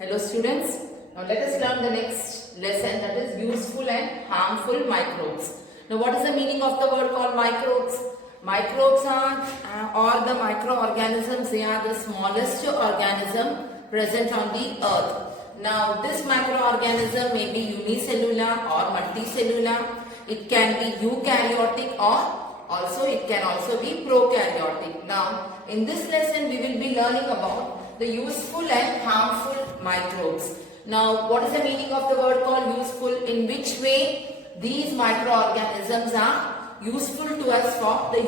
Hello students, now let us learn the next lesson, that is useful and harmful microbes. Now what is the meaning of the word called microbes? Microbes are or the microorganisms, they are the smallest organism present on the earth. Now this microorganism may be unicellular or multicellular. It can be eukaryotic or it can also be prokaryotic. Now in this lesson we will be learning about the useful and harmful microbes. Now what is the meaning of the word called useful? In which way these microorganisms are useful to us for the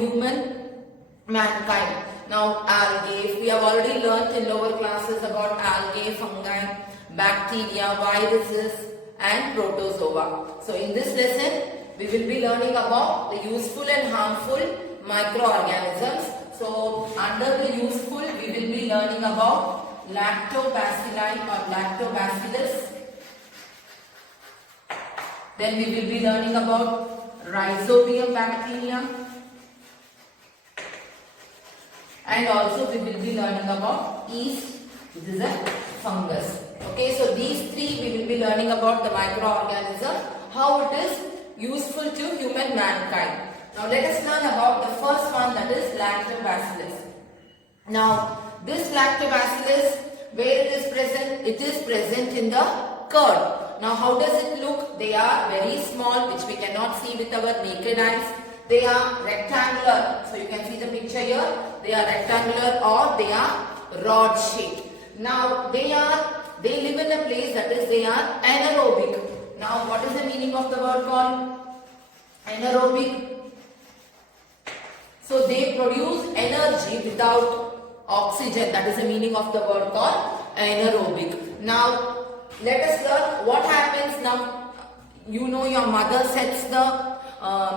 mankind. Now algae, we have already learnt in lower classes about algae, fungi, bacteria, viruses and protozoa. So in this lesson we will be learning about the useful and harmful microorganisms. So under the useful we will be learning about lactobacilli or lactobacillus. Then we will be learning about rhizobium bacteria. And also we will be learning about yeast, which is a fungus. Okay, so these three we will be learning about the microorganism, how it is useful to human mankind. Now let us learn about the first one, that is lactobacillus. Now this lactobacillus, where it is present? It is present in the curd. Now how does it look? They are very small, which we cannot see with our naked eyes. They are rectangular. So you can see the picture here. They are rectangular or they are rod shaped. Now they live in a place, that is they are anaerobic. Now what is the meaning of the word called anaerobic? So they produce energy without oxygen. That is the meaning of the word called anaerobic. Now let us learn what happens now. You know your mother sets the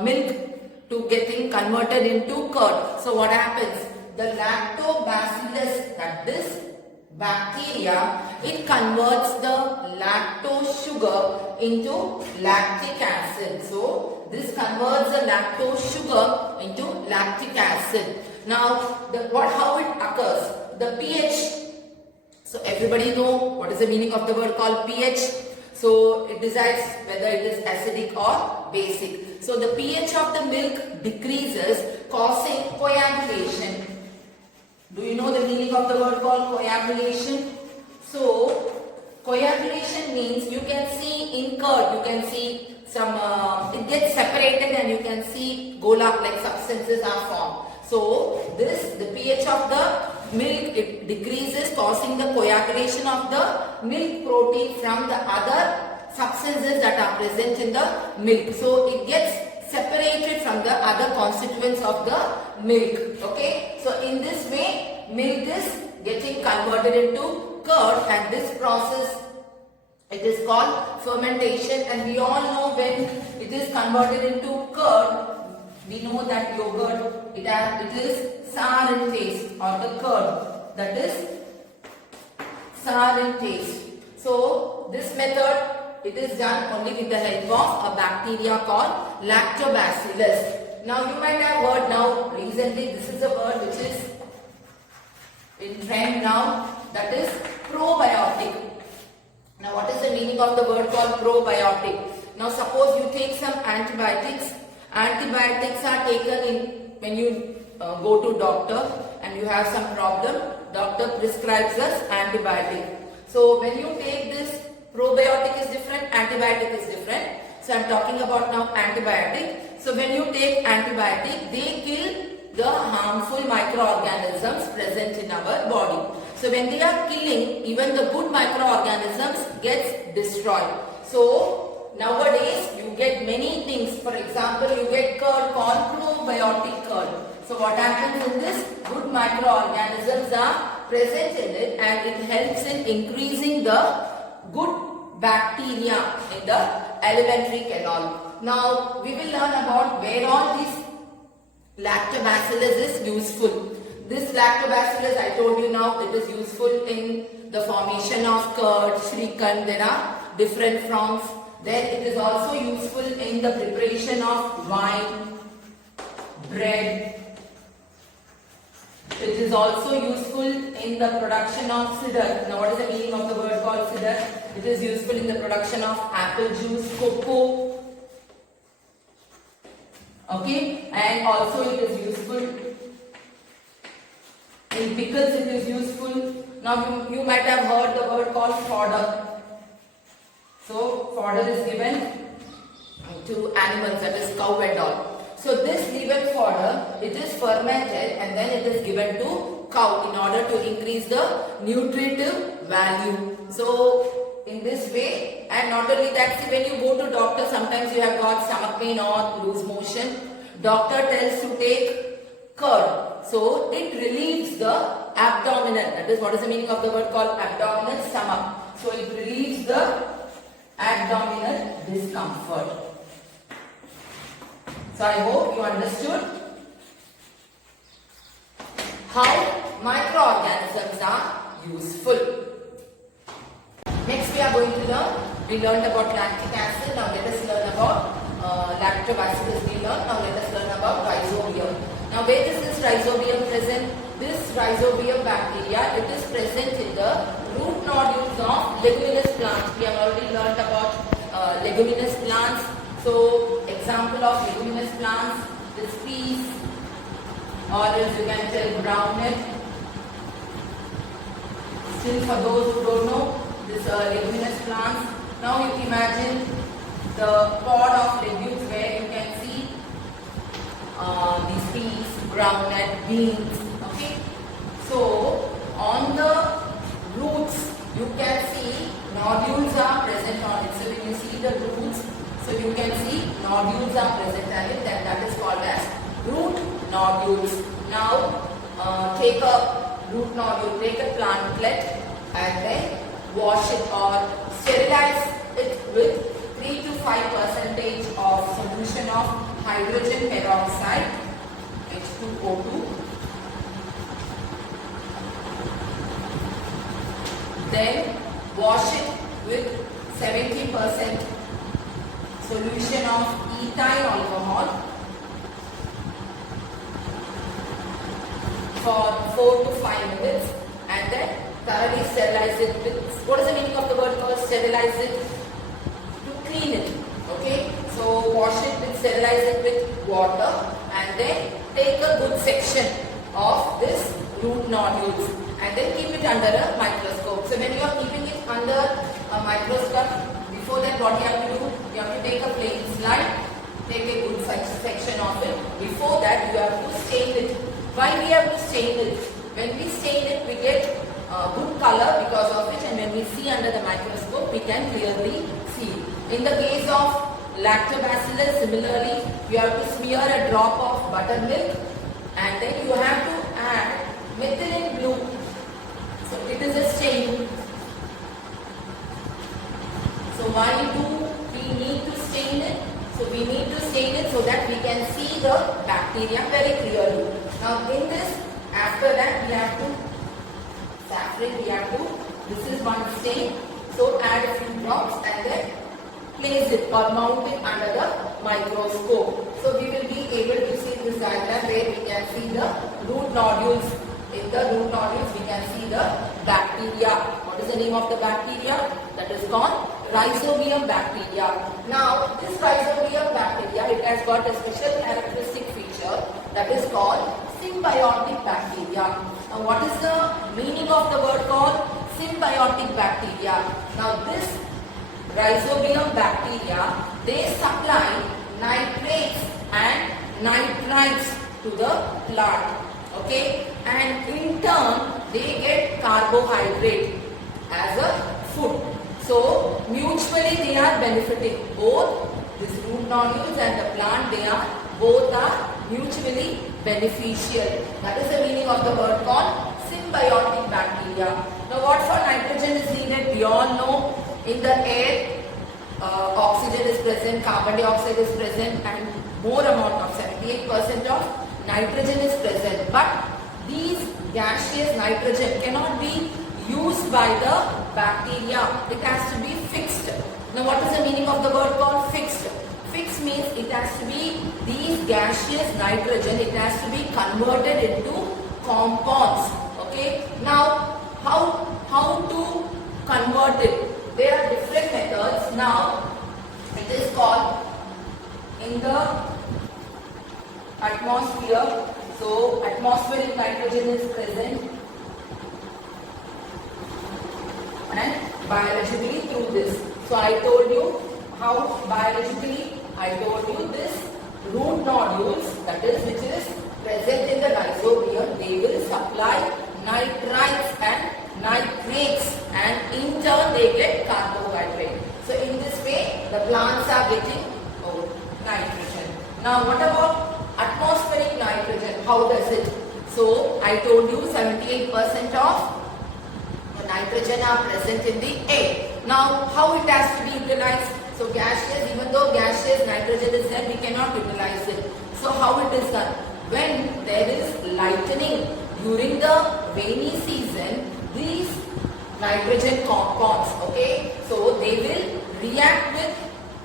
milk to getting converted into curd. So what happens? The lactobacillus, that is bacteria, it converts the lactose sugar into lactic acid. So this converts the lactose sugar into lactic acid. Now how it occurs? The pH. So everybody know what is the meaning of the word called pH. So it decides whether it is acidic or basic. So the pH of the milk decreases, causing coagulation. Do you know the meaning of the word called coagulation? So coagulation means, you can see in curd, you can see some, it gets separated and you can see gola-like substances are formed. So the pH of the milk, it decreases, causing the coagulation of the milk protein from the other substances that are present in the milk. So it gets separated from the other constituents of the milk. Okay, so in this way milk is getting converted into curd, and this process, it is called fermentation. And we all know when it is converted into curd, we know that yogurt, it is sour in taste, or the curd, that is sour in taste. So this method, it is done only with the help of a bacteria called lactobacillus. Now you might have heard now recently, this is a word which is in trend now, that is probiotic. Now what is the meaning of the word called probiotic? Now suppose you take some antibiotics. Antibiotics are taken in when you go to doctor and you have some problem. Doctor prescribes us antibiotic. So when you take this, probiotic is different, antibiotic is different. So I am talking about now antibiotic. So when you take antibiotic, they kill the harmful microorganisms present in our body. So when they are killing, even the good microorganisms gets destroyed. So nowadays you get many things. For example, you get curd called probiotic curd. So what happens in this? Good microorganisms are present in it, and it helps in increasing the good bacteria in the alimentary canal. Now we will learn about where all these lactobacillus is useful. This lactobacillus, I told you now, it is useful in the formation of curd, shrikhand. There are different forms. Then it is also useful in the preparation of wine, bread. It is also useful in the production of cider. Now what is the meaning of the word called It is useful in the production of apple juice, cocoa. Okay, and also it is useful in pickles. It is useful. Now you might have heard the word called fodder. So fodder is given to animals, that is cow and all. So this leaven fodder, it is fermented and then it is given to cow in order to increase the nutritive value. So in this way, and not only that, see, when you go to doctor, sometimes you have got stomach pain or loose motion. Doctor tells to take curd. So it relieves the abdominal. That is what is the meaning of the word called abdominal stomach. So it relieves the abdominal discomfort. So I hope you understood how microorganisms are useful. Next we are going to learn, we learned about lactic acid, now let us learn about lactobacillus we learned, now let us learn about rhizobium. Now where is this rhizobium present? This rhizobium bacteria, it is present in the root nodules of leguminous plants. We have already learned about leguminous plants. So example of leguminous plants, this peas, or else you can tell groundnut. Still for those who don't know, this leguminous plants. Now you imagine the pod of legumes where you can see these peas, groundnut, beans. Okay. So on the roots you can see nodules are present on it. So when you see the roots, so you can see nodules are present on it, and that is called as root nodules. Now take a root nodule, take a plantlet and then wash it or sterilize it with 3 to 5% of solution of hydrogen peroxide, H2O2. Then wash it with 70% solution of ethyl alcohol for 4 to 5 minutes and then thoroughly sterilize it with, what is the meaning of the word called sterilize it? To clean it. Okay, so wash it with, sterilize it with water and then take a good section of this root nodules and then keep it under a microscope. So when you are keeping it under a microscope, before that what you have to do, you have to take a plain slide, take a good section of it. Before that you have to stain it. Why we have to stain it? When we stain it, we get good color because of it, and when we see under the microscope, we can clearly see. In the case of lactobacillus, similarly, you have to smear a drop of buttermilk and then you have to add methylene blue. So it is a stain. So why do we need to stain it? So we need to stain it so that we can see the bacteria very clearly. Now in this, after that we have to saffron, we have to, this is one stain. So add a few drops and then place it or mount it under the microscope. So we will be able to see this diagram where we can see the root nodules. In the root nodules we can see the bacteria. What is the name of the bacteria? That is called Rhizobium bacteria. Now this Rhizobium bacteria, it has got a special characteristic feature that is called symbiotic bacteria. Now what is the meaning of the word called symbiotic bacteria? Now this Rhizobium bacteria, they supply nitrates and nitrites to the plant. Okay, and in turn they get carbohydrate as a food. So mutually they are benefiting. Both this root nodules and the plant, they are both are mutually beneficial. That is the meaning of the word called symbiotic bacteria. Now what for nitrogen is needed? We all know in the air oxygen is present, carbon dioxide is present, and more amount of 78% of nitrogen is present. But these gaseous nitrogen cannot be used by the bacteria. It has to be fixed. Now what is the meaning of the word called fixed? Fixed means it has to be these gaseous nitrogen, it has to be converted into compounds. Okay. Now how to convert it? There are methods. Now it is called in the atmosphere. So atmospheric nitrogen is present and biologically through this. So I told you how biologically I told you this root nodules, that is which is present in the rhizobium, they will supply nitrites and nitrates and in turn they get carbohydrate. So in this way the plants are getting nitrogen. Now what about atmospheric nitrogen? How does it? So I told you 78% of the nitrogen are present in the air. Now how it has to be utilized? So gaseous, even though gaseous nitrogen is there, we cannot utilize it. So how it is done? When there is lightning during the rainy season, these nitrogen compounds, okay, so they will react with,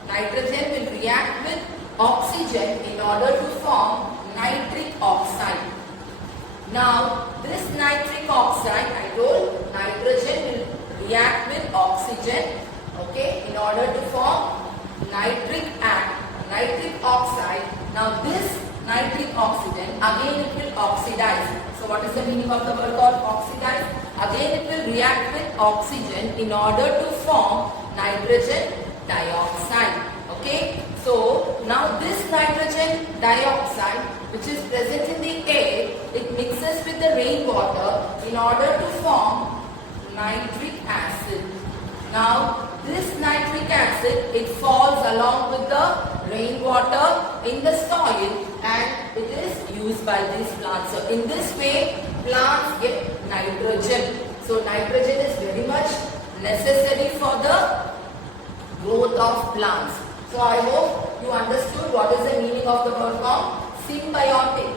nitrogen will react with oxygen in order to form nitric oxide. Now this nitric oxide, I told, nitrogen will react with oxygen, okay, in order to form nitric oxide. Now this nitric oxygen, again it will oxidize. So what is the meaning of the word called oxidize? Again it will react with oxygen in order to form nitrogen dioxide. Okay, so now this nitrogen dioxide which is present in the air, it mixes with the rainwater in order to form nitric acid. Now this nitric acid, it falls along with the rainwater in the soil and it is used by these plants. So in this way plants get nitrogen. So nitrogen is very much necessary for the growth of plants. So I hope you understood what is the meaning of the word called symbiotic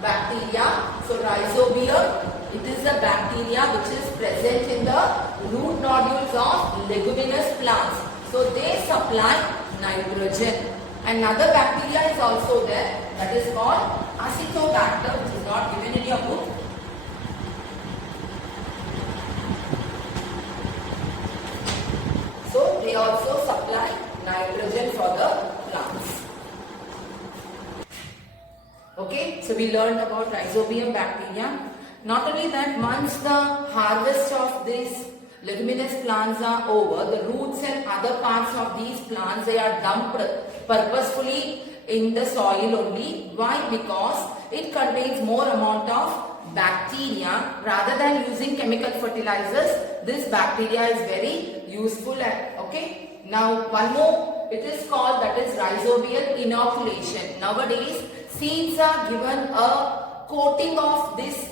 bacteria. So rhizobium, it is a bacteria which is present in the root nodules of leguminous plants. So they supply nitrogen. Another bacteria is also there, that is called Acetobacter, which is not given in your book. So they also supply nitrogen for the plants. Okay, so we learned about rhizobium bacteria. Not only that, once the harvest of these leguminous plants are over, the roots and other parts of these plants, they are dumped purposefully in the soil only. Why? Because it contains more amount of bacteria. Rather than using chemical fertilizers, this bacteria is very useful. Okay. Now one more, it is called, that is rhizobial inoculation. Nowadays seeds are given a coating of this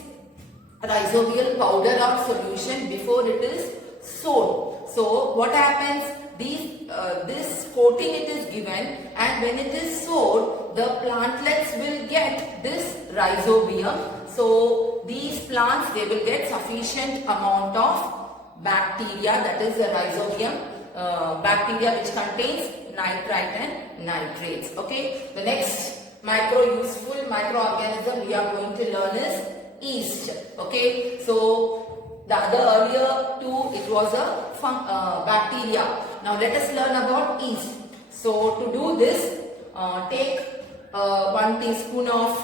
rhizobial powder or solution before it is sowed. So what happens? This coating it is given, and when it is sowed, the plantlets will get this rhizobium. So these plants, they will get sufficient amount of bacteria, that is the rhizobium bacteria which contains nitrite and nitrates. Okay. The next useful microorganism we are going to learn is yeast. Okay. So the other earlier two, it was a bacteria. Now let us learn about yeast. So to do this, take 1 teaspoon of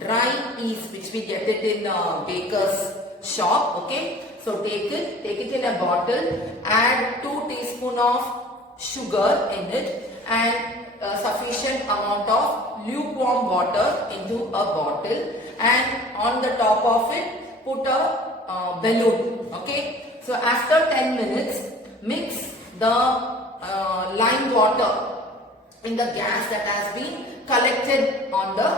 dry yeast which we get it in baker's shop. Okay. So take it in a bottle, add 2 teaspoon of sugar in it and sufficient amount of lukewarm water into a bottle, and on the top of it put a balloon. Okay. So after 10 minutes, mix the lime water in the gas that has been collected on the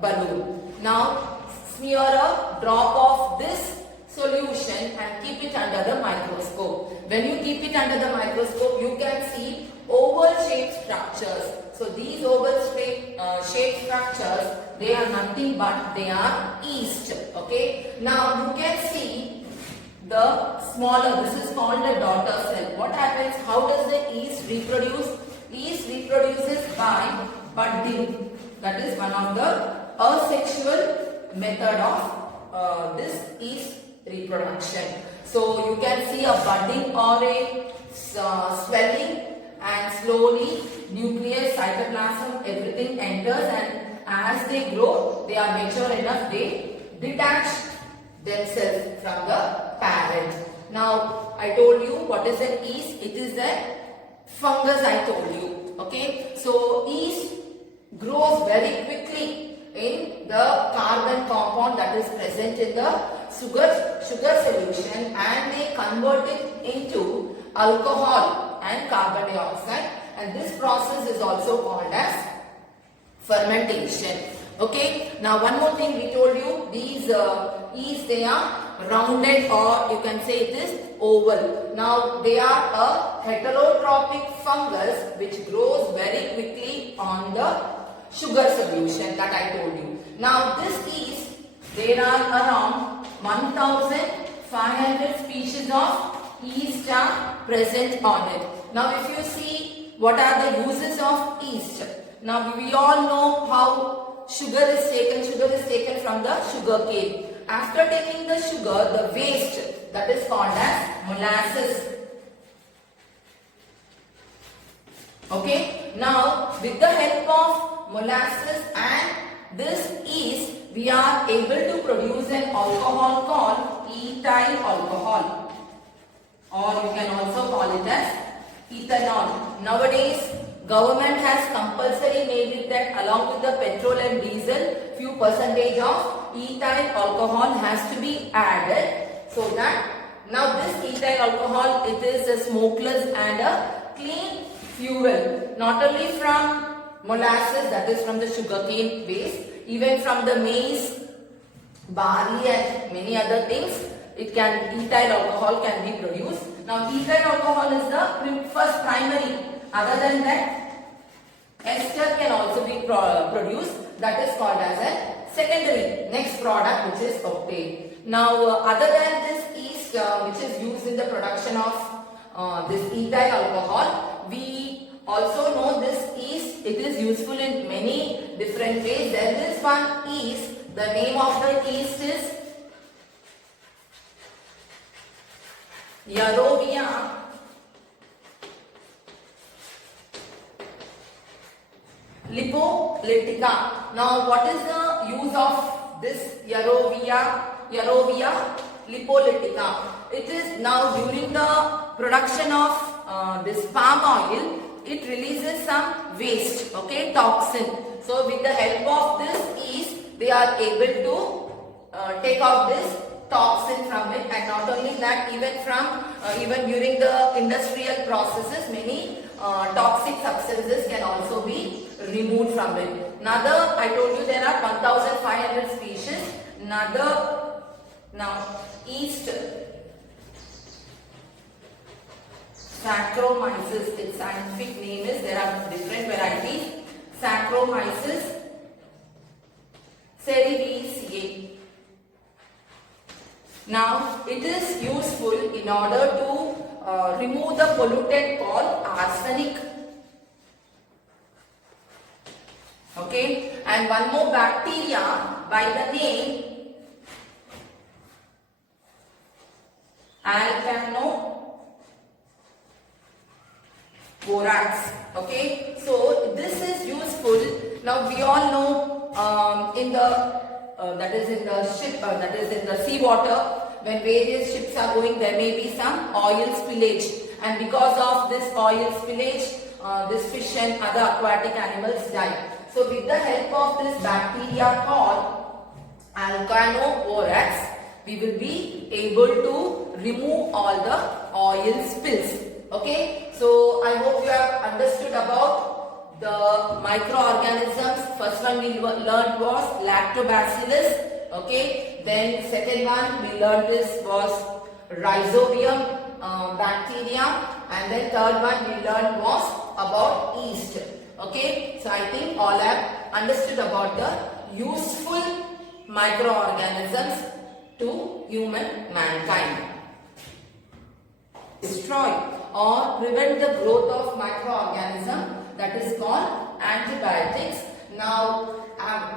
balloon. Now smear a drop of this solution and keep it under the microscope. When you keep it under the microscope, you can see oval shaped structures. So these oval shaped structures, they are nothing but they are yeast. Okay. Now you can see the smaller, this is called a daughter cell. What happens? How does the yeast reproduce? Yeast reproduces by budding. That is one of the asexual method of this yeast reproduction. So you can see a budding or a swelling slowly nucleus, cytoplasm, everything enters, and as they grow, they are mature enough, they detach themselves from the parent. Now, I told you what is an yeast. It is a fungus, I told you. Okay, so yeast grows very quickly in the carbon compound that is present in the sugar solution, and they convert it into alcohol and carbon dioxide, and this process is also called as fermentation. Okay, now one more thing we told you, these yeast, they are rounded, or you can say it is oval. Now they are a heterotrophic fungus which grows very quickly on the sugar solution that I told you. Now this yeast, there are around 1500 species of yeast are present on it. Now if you see what are the uses of yeast. Now we all know how sugar is taken from the sugar cane. After taking the sugar, the waste, that is called as molasses. Okay, now with the help of molasses and this yeast, we are able to produce an alcohol called ethyl alcohol, or you can also call it as ethanol. Nowadays, government has compulsory made it that along with the petrol and diesel, few percentage of ethyl alcohol has to be added, so that now this ethyl alcohol, it is a smokeless and a clean fuel, not only from molasses, that is from the sugarcane waste, even from the maize, barley and many other things, ethyl alcohol can be produced. Now ethyl alcohol is the first primary. Other than that, ester can also be produced, that is called as a secondary next product, which is octane. Now other than this yeast which is used in the production of this ethyl alcohol, we also know this yeast, it is useful in many different ways. There is one yeast, the name of the yeast is Yarovia lipolytica. Now what is the use of this Yarovia lipolytica? It is now during the production of this palm oil, it releases some waste, okay, toxin. So with the help of this yeast, they are able to take out this toxin from it, and not only that, even during the industrial processes, many toxic substances can also be removed from it. Another, I told you there are 1500 species. Another, now yeast Saccharomyces, its scientific name is, there are different varieties. Saccharomyces cerevisiae. Now it is useful in order to remove the pollutant called arsenic. Okay, and one more bacteria by the name Alcanoborax. Okay, so this is useful. Now we all know in the that is in the ship, that is in the sea water, when various ships are going, there may be some oil spillage, and because of this oil spillage, this fish and other aquatic animals die. So with the help of this bacteria called Alcanoborax, we will be able to remove all the oil spills. Okay, so I hope you have understood about the microorganisms. First one we learned was Lactobacillus. Okay, then second one we learned this was Rhizobium bacteria, and then third one we learned was about yeast. Okay, so I think all have understood about the useful microorganisms to human mankind. Destroy or prevent the growth of microorganism, that is called antibiotics. Now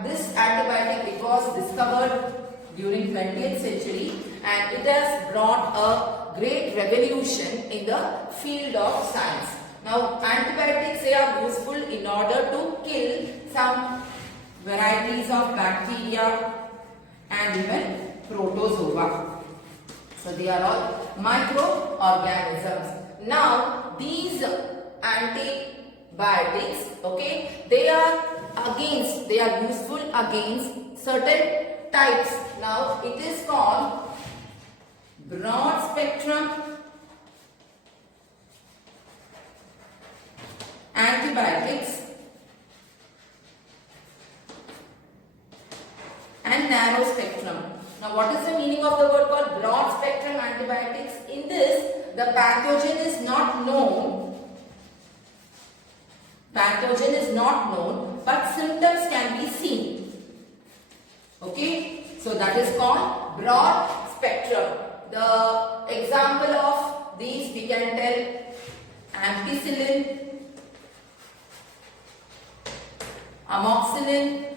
this antibiotic, it was discovered during 20th century, and it has brought a great revolution in the field of science. Now antibiotics, they are useful in order to kill some varieties of bacteria and even protozoa. So they are all microorganisms. Now these antibiotics, okay, they are useful against certain types. Now it is called broad spectrum antibiotics and narrow spectrum. Now what is the meaning of the word called broad spectrum antibiotics? In this, the pathogen is not known. Pathogen is not known, but symptoms can be seen. Okay, so that is called broad spectrum. The example of these we can tell ampicillin, amoxicillin.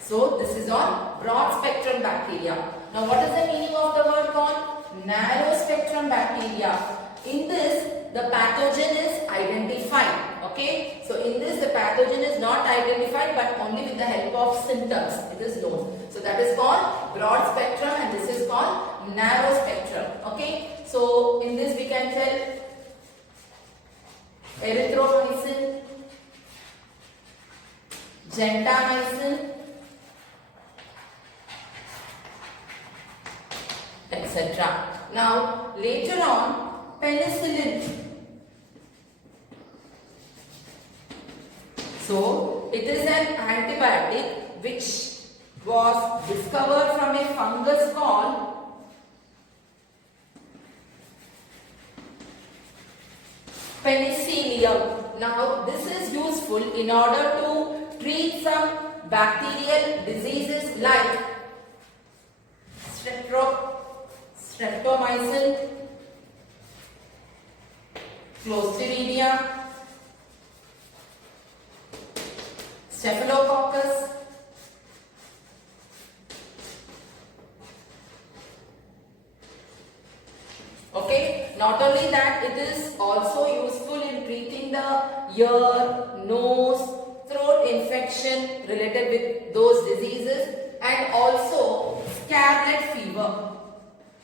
So this is on broad spectrum bacteria. Now what is the meaning of the word called narrow spectrum bacteria? In this, the pathogen is identified. Okay, so in this the pathogen is not identified but only with the help of symptoms it is known. So that is called broad spectrum and this is called narrow spectrum. Okay, so in this we can tell erythromycin, gentamicin, etc. Now later on, penicillin. So it is an antibiotic which was discovered from a fungus called Penicillium. Now this is useful in order to treat some bacterial diseases like streptomycin, Clostridia, Staphylococcus, okay. Not only that, it is also useful in treating the ear, nose, throat infection related with those diseases and also scarlet fever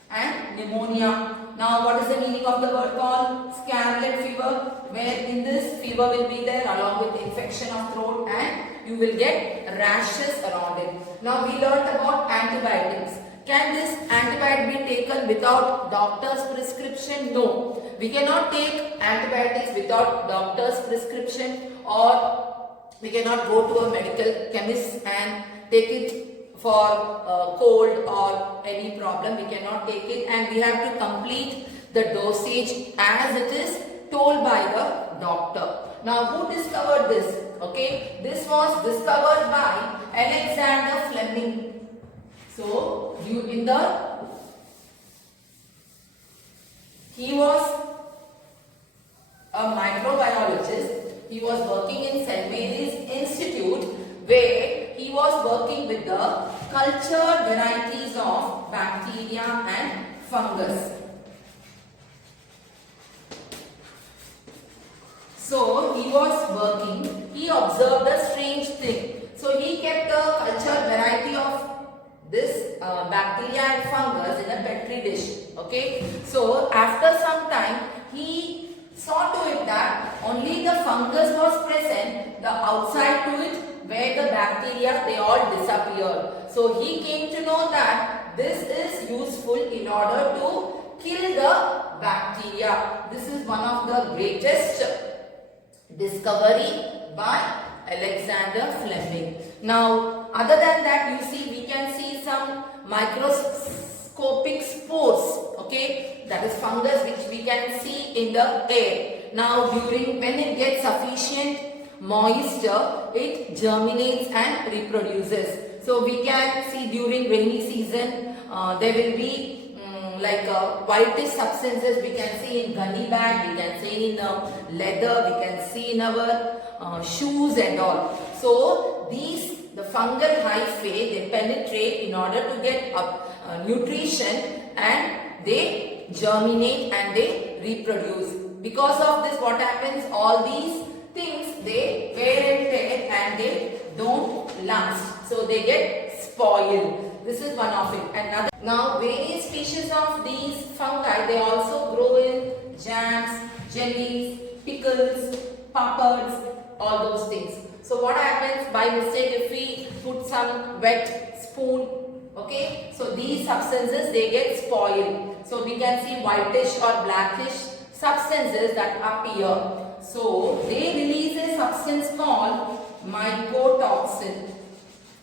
and pneumonia. Now what is the meaning of the word called scarlet fever? Where in this fever will be there along with infection of throat and you will get rashes around it. Now we learnt about antibiotics. Can this antibiotic be taken without doctor's prescription? No. We cannot take antibiotics without doctor's prescription or we cannot go to a medical chemist and take it for cold or any problem. We cannot take it and we have to complete the dosage as it is told by the doctor. Now who discovered this? Okay, this was discovered by Alexander Fleming. So he was a microbiologist. He was working in St. Mary's Institute where he was working with the cultured varieties of bacteria and fungus. So he was working, he observed a strange thing. So he kept a cultured variety of this bacteria and fungus in a petri dish. Okay. So after some time he saw to it that only the fungus was present, the outside to it where the bacteria they all disappeared. So he came to know that this is useful in order to kill the bacteria. This is one of the greatest discovery by Alexander Fleming. Now other than that, you see we can see some microscopic spores, okay, that is fungus which we can see in the air. Now when it gets sufficient moisture, it germinates and reproduces. So we can see during rainy season there will be like whitish substances we can see in gunny bag, we can see in leather, we can see in our shoes and all. So the fungal hyphae, they penetrate in order to get nutrition and they germinate and they reproduce. Because of this, what happens? All these things, they wear and tear and they don't last. So they get spoiled. This is one of it. Another. Now, various species of these fungi, they also grow in jams, jellies, pickles, papads, all those things. So what happens? By mistake, if we put some wet spoon, okay, so these substances, they get spoiled. So we can see whitish or blackish substances that appear. So they release a substance called mycotoxin.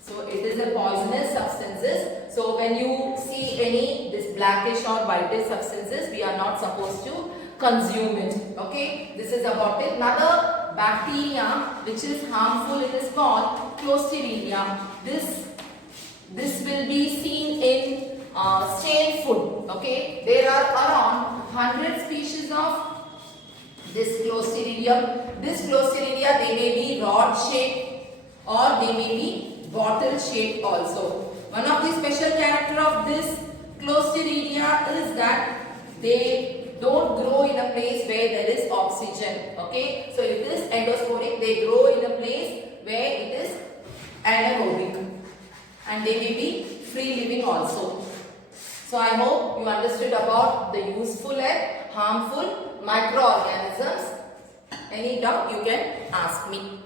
So it is a poisonous substances. So when you see any this blackish or whitish substances, we are not supposed to consume it. Okay, this is about it. Another bacteria which is harmful, it is called Clostridia. This will be seen in stale food. Okay, there are around 100 species of this Clostridium. This Clostridia, they may be rod shaped or they may be bottle shaped also. One of the special character of this Clostridia is that they don't grow in a place where there is oxygen. Okay, so it is endosporic. They grow in a place where it is anaerobic and they may be free living also. So I hope you understood about the useful and harmful microorganisms. Any doubt you can ask me.